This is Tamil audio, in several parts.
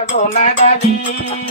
Agona Dali.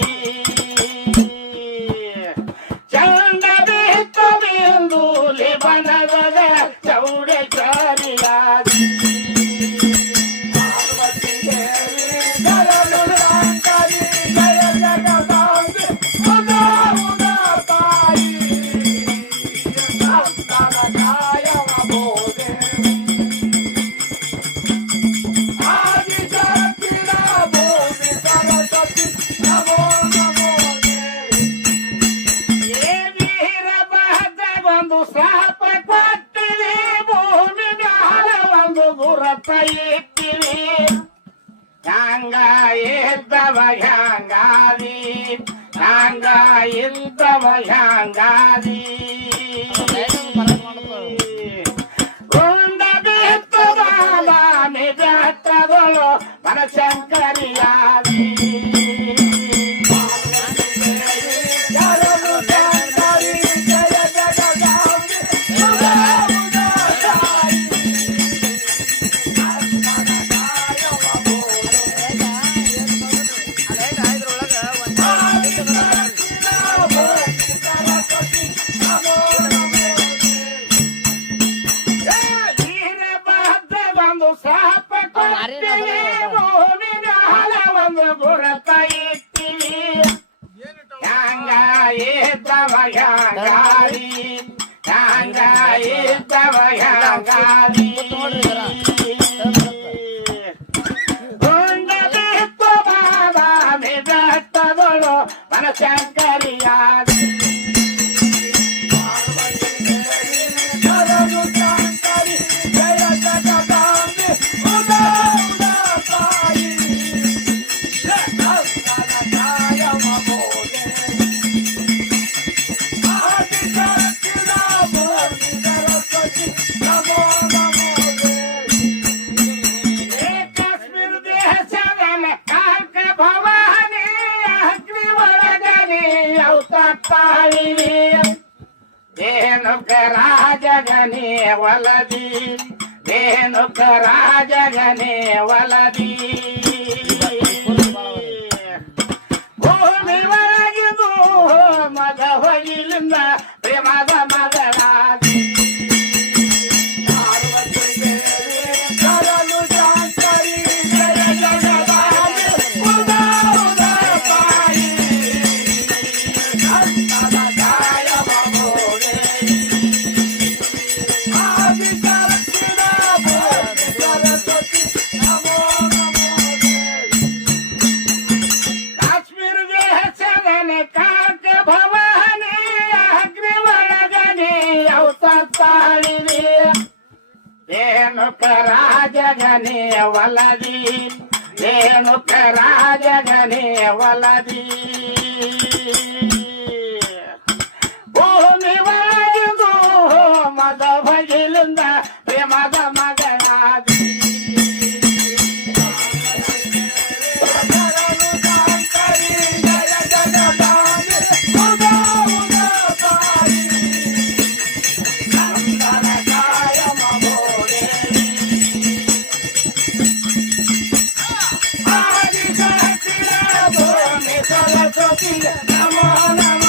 தவயாங்காதி நாங்காயில் தவயாங்காதி மனசன் ಶಾಪ ಕೊಡ್ತೀವಿ ಭೂಮಿನ ಹಲವೊಂದು ಗುರತ ಇಟ್ಟಿವಿ ಹಂಗಾಯಿ ತವಯ ಗಾಳಿ ಹಂಗಾಯಿ ತವಯ ಗಾಳಿ ಗುಂಡಲಿತ್ತು ಬಾಬಾ ಮಿದತ್ತದಳು ಮನಸ್ಸಂತ ತಪ್ಪಾಳಿ ರೇಣುಕ ರಾಜಗನೇ ವಲದಿ ರೇಣುಕ ರಾಜಗನೇ ವಲದಿ. ರೇಣುಕ ರಾಜಗನೆಯ ವಲದಿ? ಕರಾಜ ರಾಜಗನೆಯ ವಲದಿ? Thank you.